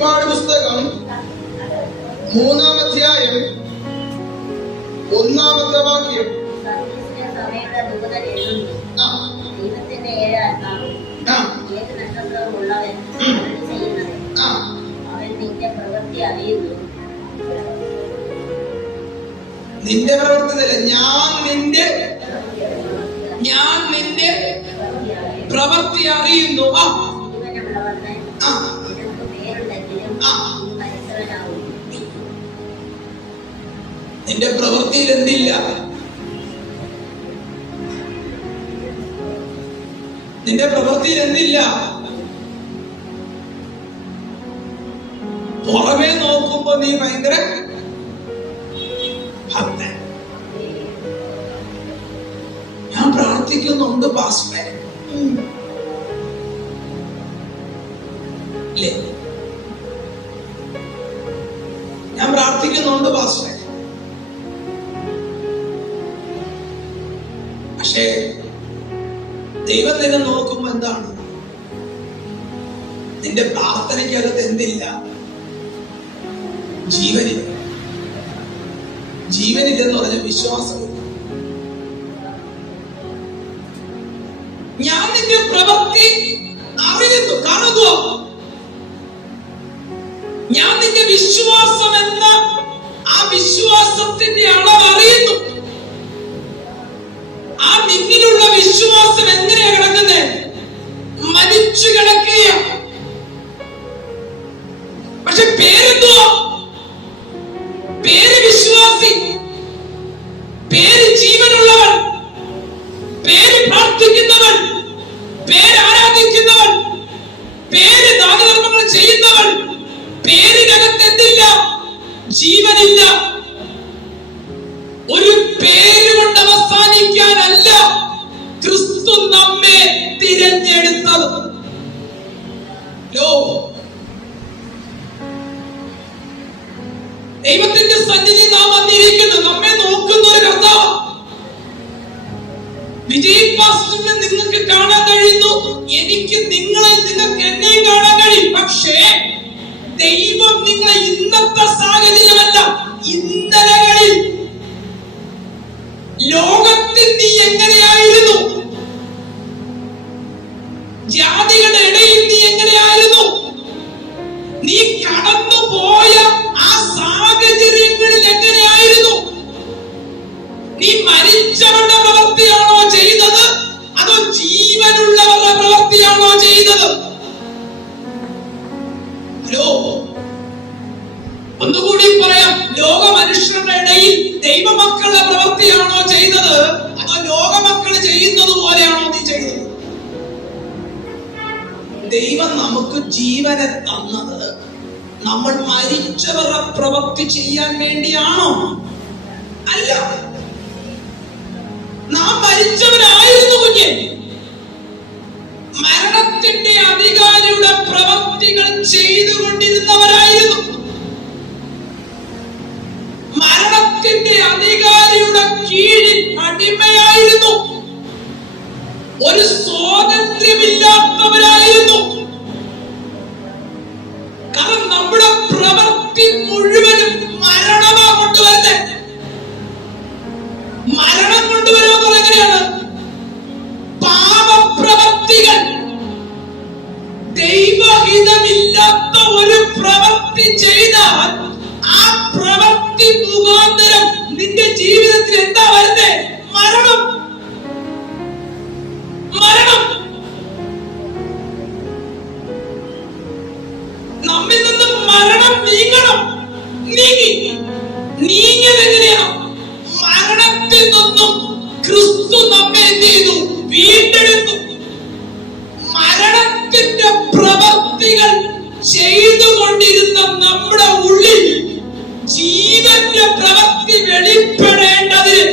വെളിപ്പാട് പുസ്തകം 3-ാം അധ്യായം 1-ാമത്തെ വാക്യം. നിന്റെ പ്രവൃത്തിയല്ല, ഞാൻ നിന്റെ പ്രവൃത്തി അറിയുന്നു. നിന്റെ പ്രവൃത്തിയിൽ എന്തില്ല? നിന്റെ പ്രവൃത്തിയിൽ എന്തില്ല? പുറമേ നോക്കുമ്പോ നീ ഭയങ്കര ഭക്തൻ. ഞാൻ പ്രാർത്ഥിക്കുന്നുണ്ട് പാസ്റ്ററെ, ഞാൻ പ്രാർത്ഥിക്കുന്നുണ്ട് പാസ്റ്ററെ. പക്ഷേ ദൈവം നിന്നെ നോക്കുമ്പോ എന്താണ്? നിന്റെ പ്രാർത്ഥനയ്ക്കകത്ത് എന്തില്ല? ജീവനില്ല. ജീവനില്ലെന്ന് പറഞ്ഞ വിശ്വാസമില്ല. ഞാൻ നിന്റെ പ്രവൃത്തി അറിയുന്നു, കാണുന്നു. ഞാൻ നിന്റെ വിശ്വാസം എന്ന ആ വിശ്വാസത്തിന്റെ അളവ് അറിയുന്നു. ആ നിന്നിലുള്ള വിശ്വാസം എങ്ങനെയാ കിടക്കുന്നത്? മരിച്ചു കിടക്കുക. പക്ഷെ പേരെന്തുവാ? പേര് വിശ്വാസി, പേര് ജീവനുള്ളവൻ, പേര് പ്രാർത്ഥിക്കുന്നവൻ, പേര് ആരാധിക്കുന്നവൻ, പേര് ദാനധർമ്മങ്ങൾ ചെയ്യുന്നവൻ. പേരിനകത്ത് എന്തില്ല? ജീവനില്ല. ഒരു പേര് കൊണ്ട് അവസാനിക്കാനല്ല ക്രിസ്തു നമ്മെ തിരഞ്ഞെടുത്തത്. ദൈവത്തിന്റെ സന്നിധി നാം വന്നിരിക്കുന്നു. നമ്മെ നോക്കുന്ന ഒരു കർത്താവ്. വിജയ് പാസ്റ്ററിനെ നിങ്ങൾക്ക് കാണാൻ കഴിയുന്നു, എനിക്ക് നിങ്ങളെ, നിങ്ങൾക്ക് എന്നെയും കാണാൻ കഴിയും. പക്ഷേ ദൈവം നിങ്ങളെ ഇന്നത്തെ സാഹചര്യമല്ല, ഇന്നലകളിൽ ലോകത്തിൽ നീ എങ്ങനെയായിരുന്നു, ജാതികളുടെ ഇടയിൽ നീ എങ്ങനെയായിരുന്നു, നീ കടന്നുപോയ ആ സാഹചര്യങ്ങളിൽ എങ്ങനെയായിരുന്നു, നീ മരിച്ചവരുടെ പ്രവൃത്തിയാണോ ചെയ്തത് അതോ ജീവനുള്ളവരുടെ പ്രവൃത്തിയാണോ ചെയ്തത്? ഒന്നുകൂടി പറയാം, ലോക മനുഷ്യരുടെ ഇടയിൽ ദൈവമക്കളുടെ പ്രവൃത്തിയാണോ ചെയ്തത് അതോ ലോകമക്കൾ ചെയ്യുന്നത് പോലെയാണോ നീ ചെയ്തത്? ദൈവം നമുക്ക് ജീവനെ തന്നത് നമ്മൾ മരിച്ചവരുടെ പ്രവൃത്തി ചെയ്യാൻ വേണ്ടിയാണോ? അല്ല. നാം മരിച്ചവരായിരുന്നു കുഞ്ഞെ. മരണത്തിന്റെ അധികാരിയുടെ പ്രവൃത്തികൾ ചെയ്തുകൊണ്ടിരുന്നവരായിരുന്നു. മരണത്തിന്റെ അധികാരിയുടെ കീഴിൽ അടിമയായിരുന്നു. ഒരു സ്വാതന്ത്ര്യമില്ലാത്തവരായിരുന്നു. കാരണം നമ്മുടെ പ്രവൃത്തി മുഴുവനും മരണമാ കൊണ്ടുവരുന്നത്. മരണം കൊണ്ടുവരുന്നത് എങ്ങനെയാണ്? പാപപ്രവൃത്തികൾ, ദൈവഹിതമില്ലാത്ത ഒരു പ്രവൃത്തി ചെയ്താൽ ആ പ്രവൃത്തി മുഖാന്തരം നിന്റെ ജീവിതത്തിൽ എന്താ വരുന്നത്? മരണം. മരണം. നമ്മിൽ നിന്നും മരണം നീങ്ങണം. നീങ്ങിയത് എങ്ങനെയാ? മരണത്തിൽ നിന്നും ക്രിസ്തു നമ്മെ എന്ത് ചെയ്തു? വീണ്ടെടുത്തു. മരണത്തിന്റെ പ്രവൃത്തികൾ ചെയ്തുകൊണ്ടിരുന്ന നമ്മുടെ ഉള്ളിൽ ജീവന്റെ പ്രവൃത്തി വെളിപ്പെടേണ്ടതിന്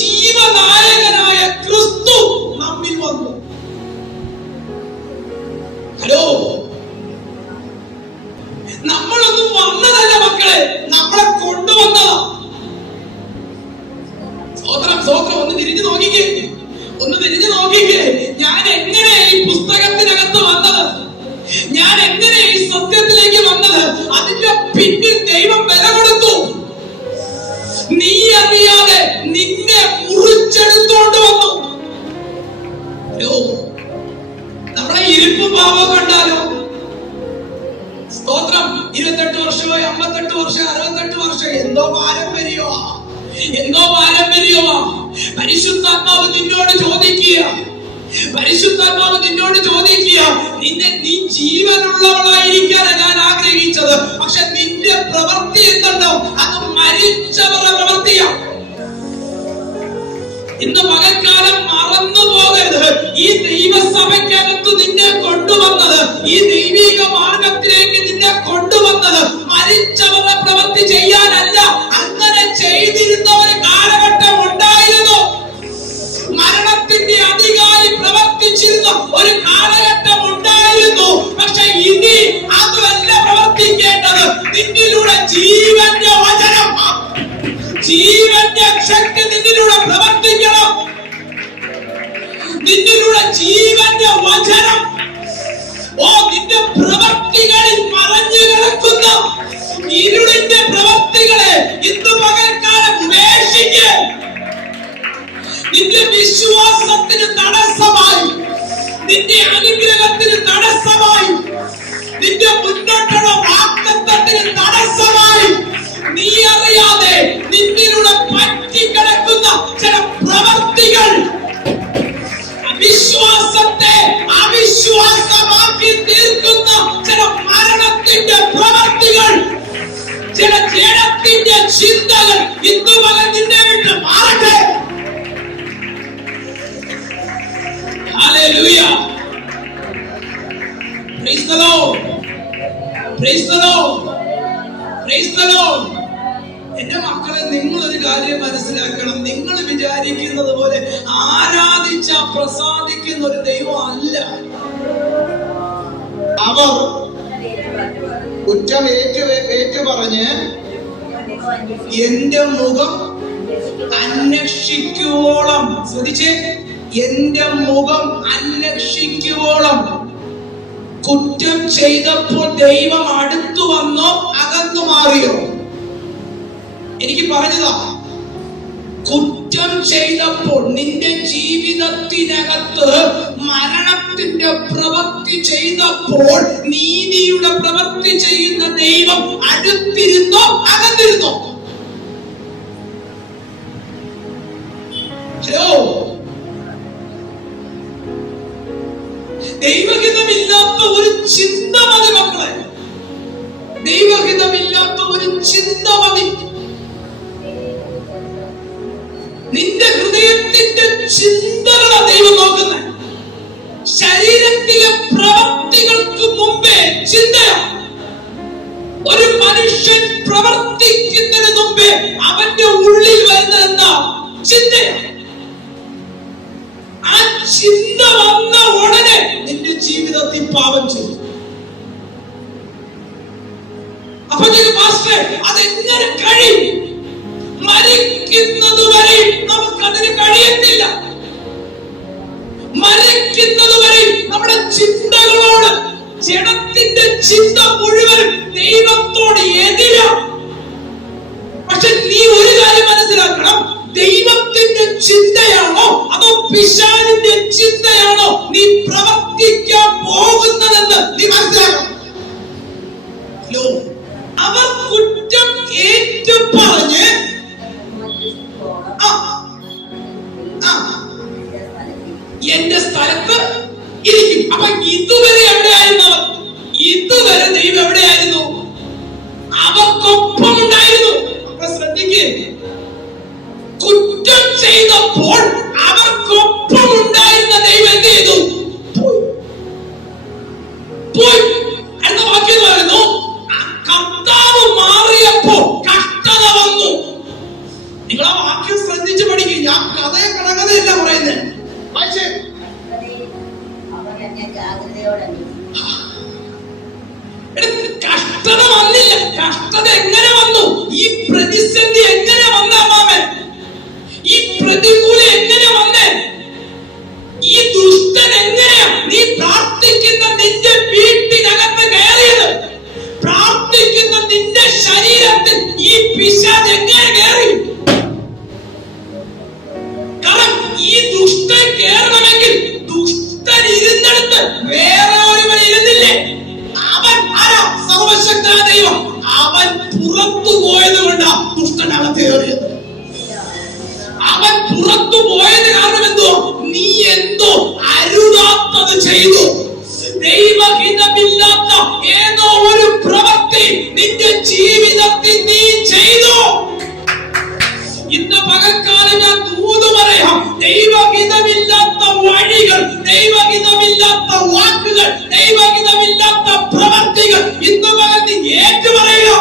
ജീവനായകനായ ക്രിസ്തു നമ്മിൽ വന്നു. ഹലോ, നമ്മളൊന്നും വന്നതല്ല മക്കളെ, നമ്മളെ കൊണ്ടുവന്നതാ. സ്വോത്രം, സ്വോത്രം. ഒന്ന് തിരിഞ്ഞു നോക്കിക്കേ, ഒന്ന് തിരിഞ്ഞു നോക്കിക്കേ. ഞാൻ എങ്ങനെ ഈ പുസ്തകത്തിനകത്ത് വന്നത്? ഞാൻ എങ്ങനെ ഈ സത്യത്തിലേക്ക് 58 വർഷം 68 വർഷം എന്തോ പാരമ്പര്യമോ പരിശുദ്ധാത്മാവ് നിന്നോട് ചോദിക്കുക, നീ ജീവനുള്ളവളായിരിക്കാനാണ് ഞാൻ ആഗ്രഹിച്ചത്. പക്ഷെ നിന്റെ പ്രവൃത്തി എന്തുണ്ടോ? അത് മരിച്ചവരുടെ പ്രവൃത്തിയാണ്. ഇന്ന് പകൽക്കാലം മറന്നു പോകരുത്. ഈ ദൈവസഭയ്ക്കകത്ത് നിന്നെ കൊണ്ടുവന്നത്, ഈ ദൈവിക മാർഗത്തിലേക്ക് നിന്നെ കൊണ്ടുവന്നത് മരിച്ചവരുടെ പ്രവൃത്തി ചെയ്യാനല്ല. അങ്ങനെ ചെയ്തിരുന്ന ഒരു കാലഘട്ടം ഉണ്ടായിരുന്നു. മരണത്തിന്റെ അധികാരി പ്രവർത്തിച്ചിരുന്ന ഒരു കാലഘട്ടം ഉണ്ടായിരുന്നു. പക്ഷെ ഇനി അതല്ല പ്രവർത്തിക്കേണ്ടത്. നിന്നിലൂടെ ജീവന്റെ വചനം, ജീവന്റെ ശക്തി നിന്നിലൂടെ പ്രവർത്തിക്കണം. നിന്നിലൂടെ ജീവന്റെ വചനം, നിന്റെ പ്രവർത്തികളിൽ മറഞ്ഞു കിടക്കുന്ന ഇരുളിന്റെ പ്രവർത്തികളെ ഇന്ന് പകൽക്കാലം ഉപേക്ഷിക്കുക. നിന്റെ വിശ്വാസത്തിന് തടസ്സമായി, നിന്റെ അനുഗ്രഹത്തിന് തടസ്സമായി, നിന്റെ മുന്നോട്ടുള്ള വാഗ്ദത്തത്തിന് തടസ്സമായി നീ അറിയാതെ നിന്നിലൂടെ പറ്റിക്കിടക്കുന്ന ചില പ്രവർത്തികൾ, വിശ്വാസത്തെ അവിശ്വാസമാക്കി തീർക്കുന്ന ചില മരണത്തിന്റെ പ്രവർത്തികൾ, ചില ജഡത്തിന്റെ ചിന്തകൾ ഇന്ന് പകൽ നിന്നെ വിട്ട് മാറട്ടെ. Hallelujah. Praise the Lord. Praise the Lord. Praise the Lord. എന്റെ മക്കളെ, നിങ്ങൾ ഒരു കാര്യം മനസ്സിലാക്കണം. നിങ്ങൾ വിചാരിക്കുന്നത് പോലെ ആരാധിച്ച പ്രസാദിക്കുന്ന ഒരു ദൈവം അല്ല. അവർ കുറ്റം ഏറ്റു പറഞ്ഞ് എന്റെ മുഖം അന്വേഷിക്കുവോളം, ശ്രദ്ധിച്ചേ, എന്റെ മുഖം അന്വേഷിക്കുവോളം. കുറ്റം ചെയ്തപ്പോൾ ദൈവം അടുത്തു വന്നോ അകന്നു മാറിയോ? എനിക്ക് പറഞ്ഞതാ, കുറ്റം ചെയ്തപ്പോൾ നിന്റെ ജീവിതത്തിനകത്ത് മരണത്തിന്റെ പ്രവൃത്തി ചെയ്തപ്പോൾ നീതിയുടെ പ്രവൃത്തി ചെയ്യുന്ന ദൈവം അടുത്തിരുന്നോ അകന്നിരുന്നോ? ഹലോ, ദൈവഹിതമില്ലാത്ത ഒരു ചിന്ത മതി മക്കളെ, ദൈവഹിതമില്ലാത്ത ഒരു ചിന്ത മതി. നിന്റെ ഹൃദയത്തിന്റെ ചിന്തകളാണ് ദൈവം നോക്കുന്നത്. ശരീരത്തിലെ പ്രവൃത്തികൾക്ക് മുമ്പേ ചിന്തയാണ്. ഒരു മനുഷ്യൻ പ്രവർത്തിക്കുന്നതിന് മുമ്പേ അവന്റെ ഉള്ളിൽ വരുന്ന ചിന്തയാണ്. ആ ചിന്ത വന്ന ഉടനെ നിന്റെ ജീവിതത്തിൽ പാപം ചെയ്യും. അപ്പൊ പാസ്റ്ററെ, അതെങ്ങനെ കഴിയും? മരിക്കുന്നത് വരെ നമുക്കതിന് കഴിയത്തില്ല. മരിക്കുന്നത് വരെ നമ്മുടെ ചിന്തകളോട്, ജഡത്തിന്റെ ചിന്ത മുഴുവനും ദൈവത്തോട് എതിരാണ്. പക്ഷെ നീ ഒരു കാര്യം മനസ്സിലാക്കണം, ദൈവത്തിന്റെ ചിന്തയാണോ അതോ പിശാചിന്റെ ചിന്തയാണോ നീ പ്രവർത്തിക്കാൻ പോകുന്നതെന്ന് നീ മനസ്സിലാക്കണം. അവർ കുറ്റം ഏറ്റു പറഞ്ഞ് എന്റെ സ്ഥലത്ത് ഇരിക്കും. അപ്പൊ ഇതുവരെ എവിടെയായിരുന്നു? ഇതുവരെ ദൈവം എവിടെയായിരുന്നു? അവർക്കൊപ്പം ഉണ്ടായിരുന്നു. അപ്പൊ ശ്രദ്ധിക്കേ, കുറ്റം ചെയ്തപ്പോൾ അവർക്കൊപ്പം ഉണ്ടായിരുന്ന ദൈവം എന്ത് ചെയ്തു? പോയി. അടുത്ത വാക്യം പറയുന്നു, കർത്താവ് മാറിയപ്പോ കഷ്ടത വന്നു. നിങ്ങൾ ആ വാക്യം ശ്രദ്ധിച്ച് പഠിക്കും. ഞാൻ കഥയല്ല പറയുന്നത്. കഷ്ടത വന്നില്ല. കഷ്ടത എങ്ങനെ വന്നു? ഈ പ്രതിസന്ധി എങ്ങനെ വന്നാമൻ? ഈ പ്രതികൂലം എങ്ങനെ വന്നേ? ഈ ദുഷ്ടൻ എങ്ങനെയാ നീ പ്രാർത്ഥിക്കുന്ന നിന്റെ വീട്ടിനകത്ത് കയറിയത്? പ്രാർത്ഥിക്കുന്ന നിന്റെ ശരീരത്തിൽ ഈ പിശാച് എങ്ങനെ കയറി? കാരണം ഈ ദുഷ്ടൻ കയറണമെങ്കിൽ ദുഷ്ടൻ ഇരുന്നിടത്ത് വേറെ ഒരുവൻ ഇരുന്നില്ലേ? അവൻ ആരാ? സർവശക്തനായ ദൈവം. അവൻ പുറത്തു പോയത് കൊണ്ടാ ദുഷ്ടനകത്ത് കയറിയത്. അവൻ പുറത്തു പോയത് കാരണം എന്തോ? നീ എന്തോ അരുതാത്തത് ചെയ്തു. ദൈവഹിതമില്ലാത്ത ഏതോ ഒരു പ്രവൃത്തി നിന്റെ ജീവിതത്തിൽ നീ ചെയ്തു. ഇന്ന് പകൽക്കാലം ഞാൻ ദൂത് പറയാം. ദൈവഹിതമില്ലാത്ത വഴികൾ, ദൈവഹിതമില്ലാത്ത വാക്കുകൾ, ദൈവഹിതമില്ലാത്ത പ്രവൃത്തികൾ ഇന്ന് പകൽ നീ ഏറ്റുപറയുക.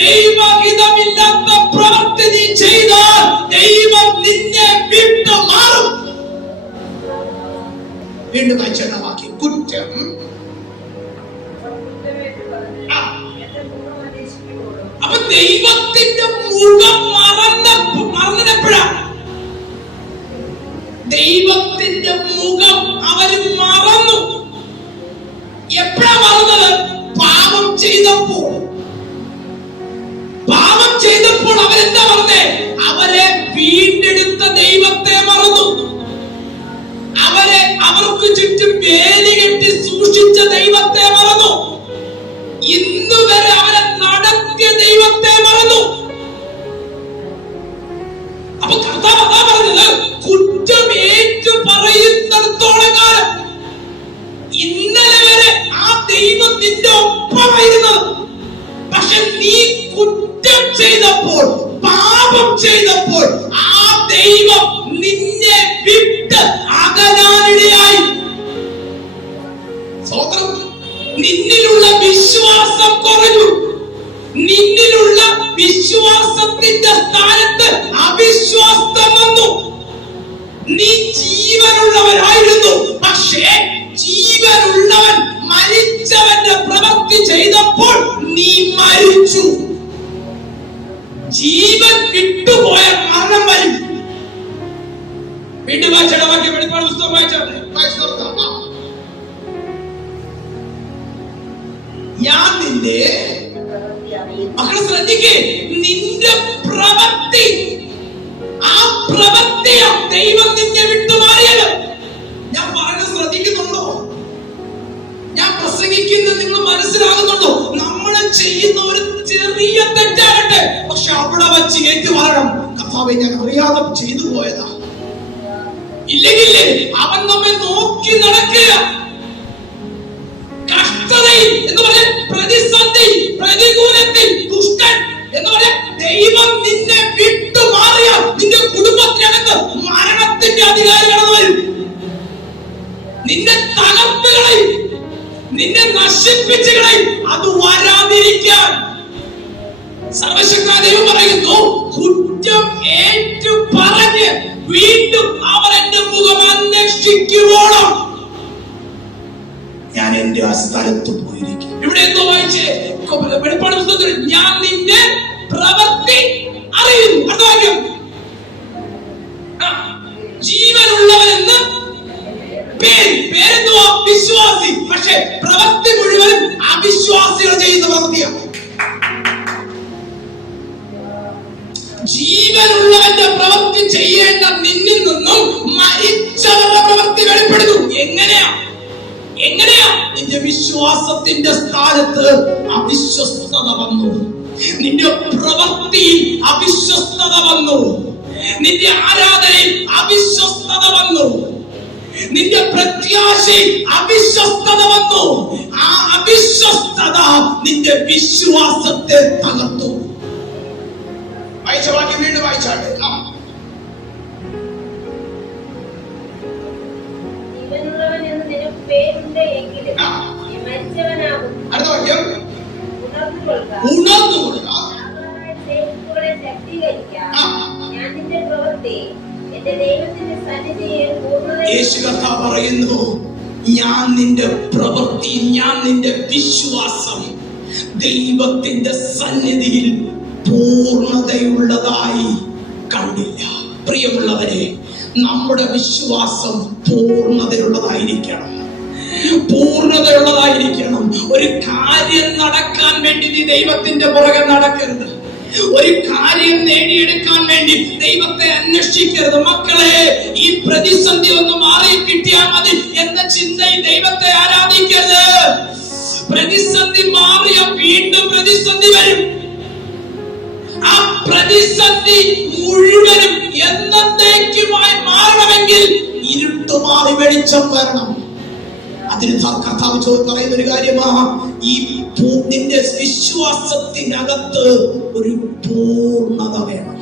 ദൈവഹിതമില്ലാത്ത പ്രവൃത്തി നീ ചെയ്താൽ ദൈവം നിന്നെ വിട്ടു മാറും. വീണ്ടും വാക്യം. കുറ്റം അപ്പൊ ദൈവത്തിന്റെ മുഖം മറന്നപ്പോഴാണ്. ദൈവത്തിന്റെ മുഖം അവര് മറന്നു. എപ്പോഴാ മറന്നത്? പാപം ചെയ്തപ്പോൾ. പാപം ചെയ്തപ്പോൾ അവരെന്താ പറഞ്ഞേ? അവരെ വീണ്ടെടുത്ത ദൈവത്തെ മറന്നു. അവരെ അവർക്ക് ചുറ്റും വേലി കെട്ടി സൂക്ഷിച്ച ദൈവത്തെ മറന്നു. ഇന്ന് വരെ അവരെ നടത്തിയ ദൈവത്തെ മറന്നു. അപ്പൊ കർത്താവ് അതാ പറഞ്ഞത്, കുറ്റം ഏറ്റു പറയുന്നിടത്തോളം കാലം ഇന്നലെ വരെ ആ ദൈവം നിന്റെ ഒപ്പമായിരുന്നു. പക്ഷെ നീ കുറ്റം ചെയ്തപ്പോൾ, പാപം ചെയ്തപ്പോൾ ആ ദൈവം നിന്നെ വിട്ട് അകലാനിടയായി. നിന്നിലുള്ള വിശ്വാസം കുറഞ്ഞു. നിന്നിലുള്ള വിശ്വാസത്തിന്റെ സ്ഥാനത്ത് അവിശ്വാസം വന്നു. നീ ജീവനുള്ളവരായിരുന്നു, പക്ഷേ ജീവനുള്ളവൻ മരിച്ചവന്റെ പ്രവൃത്തി ചെയ്തപ്പോൾ നീ മരിച്ചു. ജീവൻ വിട്ടുപോയ മരണം വരും. വീണ്ടും വായിച്ചാട്ടെ വാക്യം. വെളിപ്പാട് പുസ്തകം വായിച്ചാട്ടെ. ഞാൻ നിന്റെ മക്കളെ ശ്രദ്ധിക്കേ, നിന്റെ പ്രവൃത്തി, ആ പ്രവൃത്തിയാ ദൈവം നിന്നെ വിട്ടുമാറിയത്. ഞാൻ പറയുന്നത് ശ്രദ്ധിക്കുന്നുണ്ടോ? ഞാൻ പ്രസംഗിക്കുന്നത് നിങ്ങൾ മനസ്സിലാകുന്നുണ്ടോ? നമ്മൾ ചെയ്യുന്ന ഒരു ചെറിയ തെറ്റാകട്ടെ, പക്ഷെ അവിടെ വച്ച് ഏറ്റുപറയണം, കർത്താവേ ഞാൻ അറിയാതെ ചെയ്തു പോയതാ. ഇല്ലെങ്കിലേ അവൻ നമ്മെ നോക്കി നടക്കുക. കഷ്ടതയിൽ എന്ന് പറഞ്ഞാൽ പ്രതിസന്ധി, പ്രതികൂലത്തിൽ, ദുഷ്ടൻ എന്ന് പറഞ്ഞാൽ ദൈവം നിന്നെ വിട്ടുമാറിയാൽ നിന്റെ കുടുംബത്തിനകത്ത് മരണത്തിന്റെ അധികാരികൾ വരും. നിന്നെ തകർത്തുകളയും, നിന്നെ നശിപ്പിച്ചുകളയും. അത് വരാതിരിക്കാൻ സർവശക്തനായ ദൈവം പറയുന്നു, കുറ്റം ഏറ്റു പറഞ്ഞ് വീണ്ടും അവർ എന്റെ മുഖം അന്വേഷിക്കുവോളം ഞാൻ എന്റെ ആ സ്ഥലത്ത് പോയിരിക്കും. ഇവിടെ എന്തോ വായിച്ചേ? വെളിപ്പാട് പുസ്തകത്തിൽ ഞാൻ നിന്റെ പ്രവൃത്തി അറിയുന്നു. അടുത്ത വാക്യം. ജീവനുള്ളവനെന്ന് പേരെന്തുവാ? വിശ്വാസി. പക്ഷെ പ്രവൃത്തി മുഴുവൻ അവിശ്വാസികൾ ചെയ്യുന്ന പ്രവൃത്തിയാണ്. ജീവനുള്ളവന്റെ പ്രവൃത്തി ചെയ്യേണ്ട നിന്നിൽ നിന്നും മരിച്ചവരുടെ പ്രവൃത്തി വെളിപ്പെടുന്നു. എങ്ങനെയാ? നിന്റെ വിശ്വാസത്തിന്റെ സ്ഥാനത്ത് അവിശ്വസ്തത വന്നു. നിന്റെ പ്രവൃത്തിയിൽ അവിശ്വസ്തത വന്നു. നിന്റെ ആരാധനയിൽ അവിശ്വസ്തത വന്നു. നിന്റെ പ്രത്യാശയിൽ അവിശ്വസ്തത വന്നു. ആ അവിശ്വസ്തത നിന്റെ വിശ്വാസത്തെ തകർത്തു. വായിച്ച വാക്യം വീണ്ടും വായിച്ചാട്ടെ. യേശു കർത്താവ് പറയുന്നു, ഞാൻ നിന്റെ പ്രവൃത്തി, ഞാൻ നിന്റെ വിശ്വാസം ദൈവത്തിന്റെ സന്നിധിയിൽ പൂർണ്ണതയുള്ളതായി കണ്ടില്ല. പ്രിയമുള്ളവരെ, നമ്മുടെ വിശ്വാസം പൂർണ്ണതയുള്ളതായിരിക്കണം. ഒരു കാര്യം നടക്കാൻ വേണ്ടി നീ ദൈവത്തിന്റെ പുറകെ നടക്കരുത്. ഒരു കാര്യം നേടിയെടുക്കാൻ വേണ്ടി ദൈവത്തെ അന്വേഷിക്കരുത്. മക്കളെ, ഈ പ്രതിസന്ധി ഒന്ന് മാറി കിട്ടിയാൽ മതി എന്ന ചിന്തയിൽ ദൈവത്തെ ആരാധിക്കരുത്. പ്രതിസന്ധി മാറിയ വീണ്ടും പ്രതിസന്ധി വരും. ആ പ്രതിസന്ധി മുഴുവനും എന്നേക്കുമായി മാറണമെങ്കിൽ ഇരുട്ട് മാറി വെളിച്ചം വരണം. അതിന് കർത്താവ് പറയുന്ന ഒരു കാര്യമാ, ഈ നിന്റെ വിശ്വാസത്തിനകത്ത് ഒരു പൂർണ്ണത വേണം.